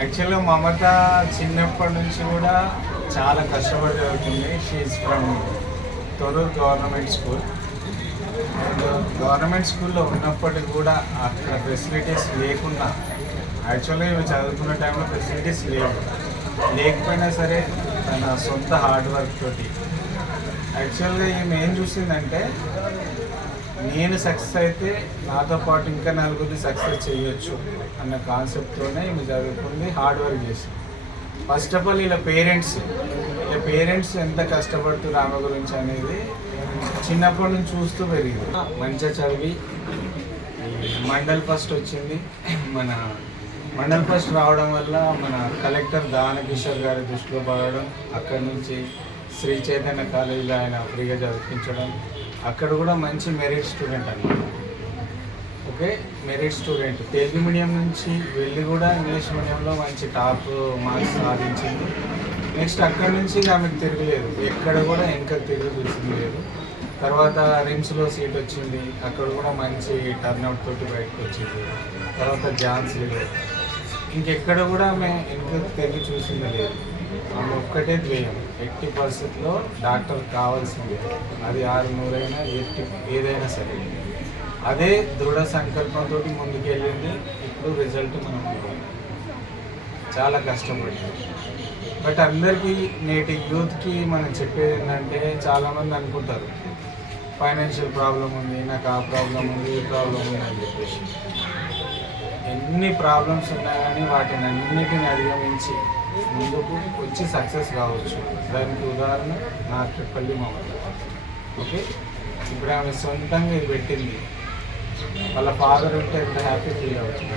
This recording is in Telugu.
యాక్చువల్గా మమత చిన్నప్పటి నుంచి కూడా చాలా కష్టపడి చదువుతుంది. She's from Thorrur government school and government స్కూల్లో ఉన్నప్పటికీ కూడా అక్కడ ఫెసిలిటీస్ లేకున్నా యాక్చువల్గా ఇవి చదువుకున్న టైంలో ఫెసిలిటీస్ లేవు. లేకపోయినా సరే తన సొంత హార్డ్ వర్క్ తోటి. యాక్చువల్గా ఈమె ఏం చూసిందంటే నేను సక్సెస్ అయితే నాతో పాటు ఇంకా నలుగురిని సక్సెస్ చేయొచ్చు అన్న కాన్సెప్ట్తోనే ఈమె చదువుకుంది హార్డ్ వర్క్ చేసి ఫస్ట్ ఆఫ్ ఆల్ ఇలా పేరెంట్స్ ఇలా పేరెంట్స్ ఎంత కష్టపడుతున్నారు ఆమె గురించి అనేది చిన్నప్పటి నుంచి చూస్తూ పెరిగింది. మంచిగా చదివి మండల్ ఫస్ట్ వచ్చింది. మన మండల్ ఫస్ట్ రావడం వల్ల మన కలెక్టర్ దానకిషోర్ గారి దృష్టిలో పడడం అక్కడి నుంచి శ్రీ చైతన్య కాలేజీలో ఆయన ఫ్రీగా చదివించడం. అక్కడ కూడా మంచి మెరిట్ స్టూడెంట్ అన్నమాట. Okay? Merit student Telugu medium నుంచి వెళ్ళి కూడా ఇంగ్లీష్ మీడియంలో మంచి టాప్ మార్క్స్ సాధించింది. నెక్స్ట్ అక్కడ నుంచి ఆమెకు తిరగలేదు. ఎక్కడ కూడా ఇంకా తిరిగి చూసింది లేదు. తర్వాత రిమ్స్లో సీట్ వచ్చింది. అక్కడ కూడా మంచి టర్న్అవుట్ తోటి బయటకు వచ్చింది. తర్వాత ఝాన్సీలో. ఇంకెక్కడ కూడా ఆమె ఇంకా తిరిగి చూసింది లేదు. ఆమె ఒక్కటే ద్వేయం. ఎట్టి పరిస్థితుల్లో డాక్టర్ కావాల్సిందే. అది ఆరు నూరైనా ఎట్టి ఏదైనా సరే. అదే దృఢ సంకల్పంతో ముందుకెళ్ళింది. ఇప్పుడు రిజల్ట్ మనం చాలా కష్టపడింది బట్ అందరికీ నేటి యూత్కి మనం చెప్పేది ఏంటంటే చాలామంది అనుకుంటారు ఫైనాన్షియల్ ప్రాబ్లం ఉంది నాకు ఆ ప్రాబ్లం ఉంది ఈ ప్రాబ్లం ఉంది అని చెప్పేసి. ఎన్ని ప్రాబ్లమ్స్ ఉన్నా కానీ వాటిని అన్నిటిని అధిగమించి ముందుకు వచ్చి సక్సెస్ కావచ్చు. దానికి ఉదాహరణ నాట్రిపల్లి మమత ఓకే ఇప్పుడు ఆమె సొంతంగా ఇది పెట్టింది. వాళ్ళ ఫాదర్ ఉంటే ఎంత హ్యాపీ ఫీల్ అవుతుంది?